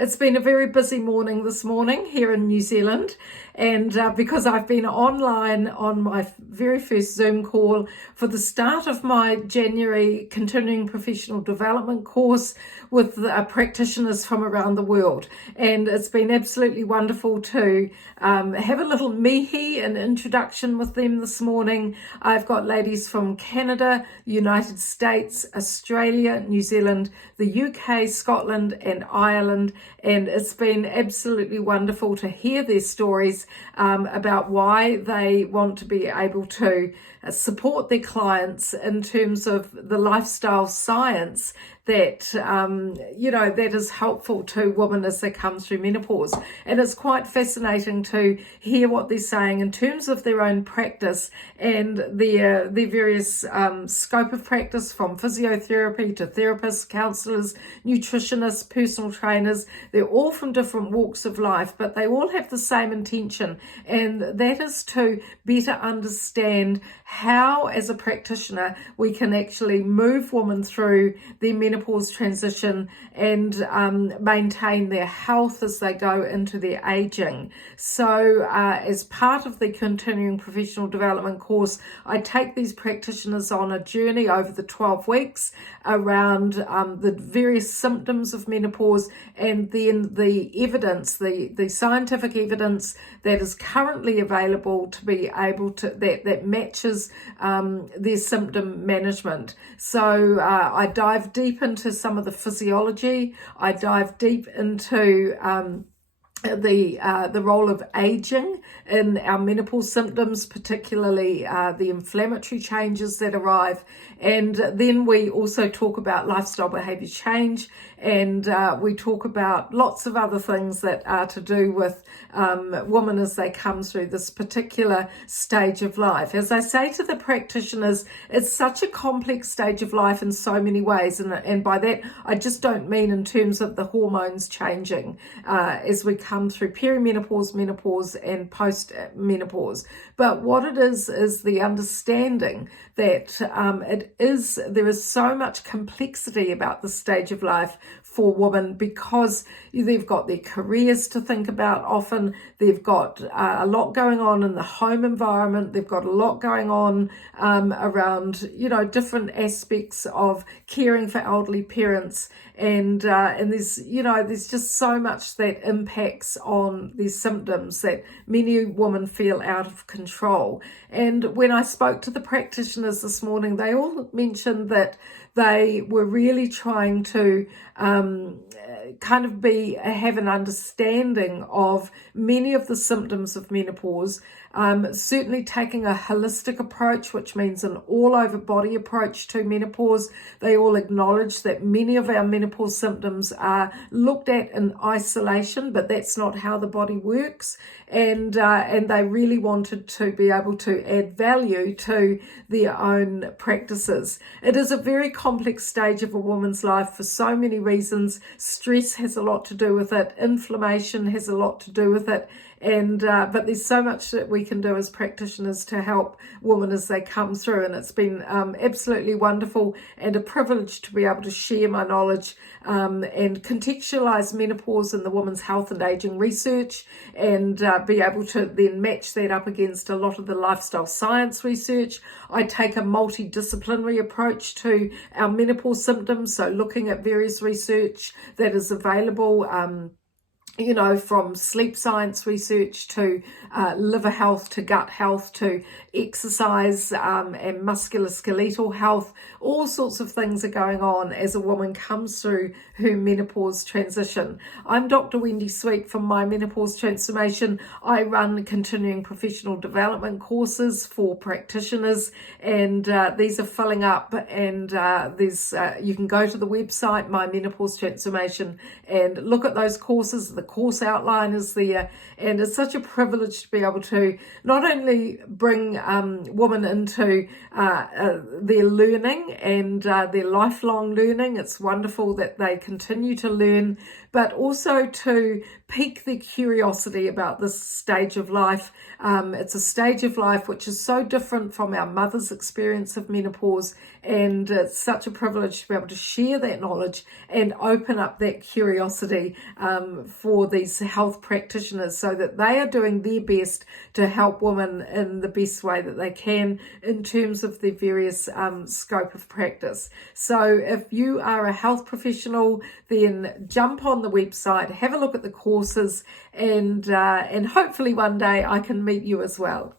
It's been a very busy morning this morning here in New Zealand, and because I've been online on my very first Zoom call for the start of my January continuing professional development course with practitioners from around the world, and it's been absolutely wonderful to have a little mihi, an introduction with them this morning. I've got ladies from Canada, United States, Australia, New Zealand, the UK, Scotland and Ireland, and it's been absolutely wonderful to hear their stories about why they want to be able to support their clients in terms of the lifestyle science that that is helpful to women as they come through menopause. And it's quite fascinating to hear what they're saying in terms of their own practice and their various scope of practice, from physiotherapy to therapists, counsellors, nutritionists, personal trainers. They're all from different walks of life, but they all have the same intention, and that is to better understand how, as a practitioner, we can actually move women through their menopause transition and maintain their health as they go into their aging. So as part of the continuing professional development course, I take these practitioners on a journey over the 12 weeks around the various symptoms of menopause, and then the evidence, the scientific evidence that is currently available to be able to, that matches their symptom management. So I dive deep into some of the physiology. I dive deep into the role of aging in our menopause symptoms, particularly the inflammatory changes that arrive. And then we also talk about lifestyle behavior change, and we talk about lots of other things that are to do with women as they come through this particular stage of life. As I say to the practitioners, it's such a complex stage of life in so many ways, and by that I just don't mean in terms of the hormones changing as we come through perimenopause, menopause and post-menopause. But what it is the understanding that there is so much complexity about this stage of life for women, because they've got their careers to think about often, they've got a lot going on in the home environment, they've got a lot going on around different aspects of caring for elderly parents, and there's just so much that impacts on these symptoms that many women feel out of control. And when I spoke to the practitioners this morning, they all mentioned that they were really trying to have an understanding of many of the symptoms of menopause, certainly taking a holistic approach, which means an all-over body approach to menopause. They all acknowledge that many of our menopause symptoms are looked at in isolation, but that's not how the body works. And they really wanted to be able to add value to their own practices. It is a very complex stage of a woman's life for so many reasons. Stress has a lot to do with it. Inflammation has a lot to do with it. And but there's so much that we can do as practitioners to help women as they come through, and it's been absolutely wonderful and a privilege to be able to share my knowledge and contextualize menopause in the women's health and aging research, and be able to then match that up against a lot of the lifestyle science research. I take a multidisciplinary approach to our menopause symptoms, so looking at various research that is available, from sleep science research to liver health to gut health to exercise and musculoskeletal health. All sorts of things are going on as a woman comes through her menopause transition. I'm Dr. Wendy from MyMenopause Transformation. I run continuing professional development courses for practitioners, and these are filling up, and there's you can go to the website MyMenopause Transformation and look at those courses. the course outline is there, and it's such a privilege to be able to not only bring women into their learning and their lifelong learning. It's wonderful that they continue to learn, but also to pique their curiosity about this stage of life. It's a stage of life which is so different from our mother's experience of menopause, and it's such a privilege to be able to share that knowledge and open up that curiosity for these health practitioners so that they are doing their best to help women in the best way that they can in terms of their various scope of practice. So if you are a health professional, then jump on the website, have a look at the courses, and hopefully one day I can meet you as well.